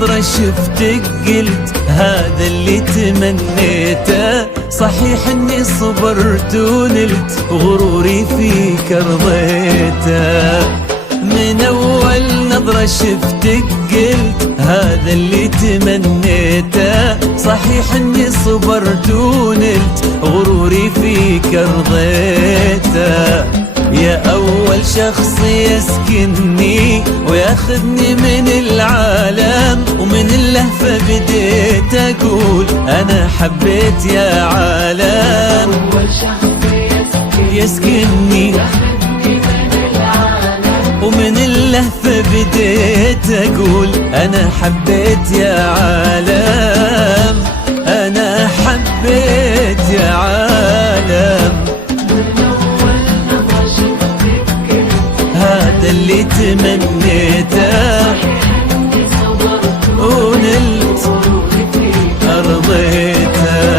نظرة شفتك قلت هذا اللي تمنيته. صحيح اني صبرت ونلت غروري فيك رضيته. من اول نظرة شفتك قلت هذا اللي تمنيته. صحيح اني صبرت ونلت غروري فيك رضيته. يا أول شخص يسكنني وياخذني من العالم، ومن اللهفة بديت أقول أنا حبيت يا عالم. أول شخص يسكنني ومن اللهفة بديت أقول أنا حبيت يا عالم. أنا حبيت يا عالم. هذا اللي تمنيته ونلت رضيته.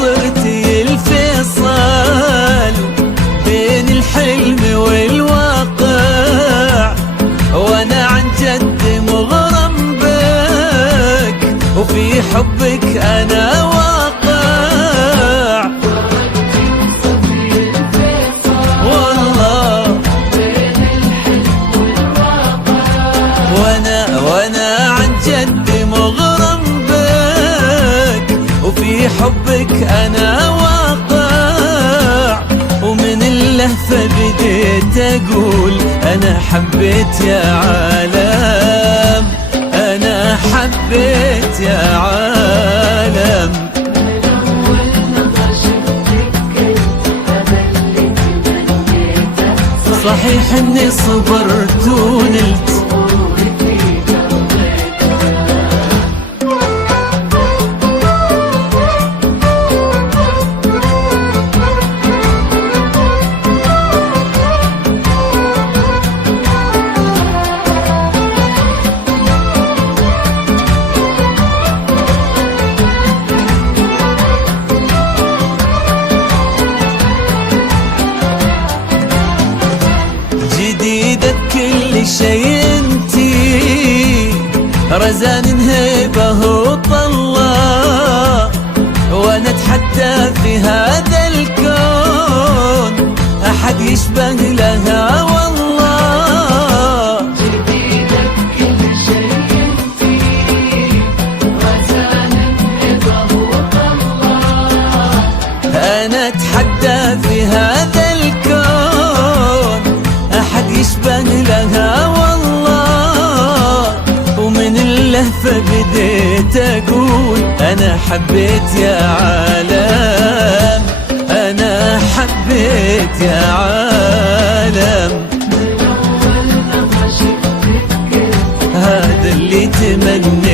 صرتي الفيصل بين الحلم والواقع، وانا عن جد مغرم بك وفي حبك انا واقع. والله وانا عن جد مغرم بك وفي حبك أنا واقع. ومن اللهفة بديت أقول أنا حبيت يا عالم. أنا حبيت يا عالم. صحيح إني صبرت ونلت جديدة كل شي انتي، رزان هيبة وطلة، وانا اتحدى في هذا الكون احد يشبه لها والله. جديدة كل شي انتي، رزان هيبة وطلة، انا اتحدى في هذا الكون أحد يشبه لها والله. ومن اللهفة بديت أقول أنا حبيت يا عالم. أنا حبيت يا عالم. من أول نظرة شفتك هذا اللي تمنيته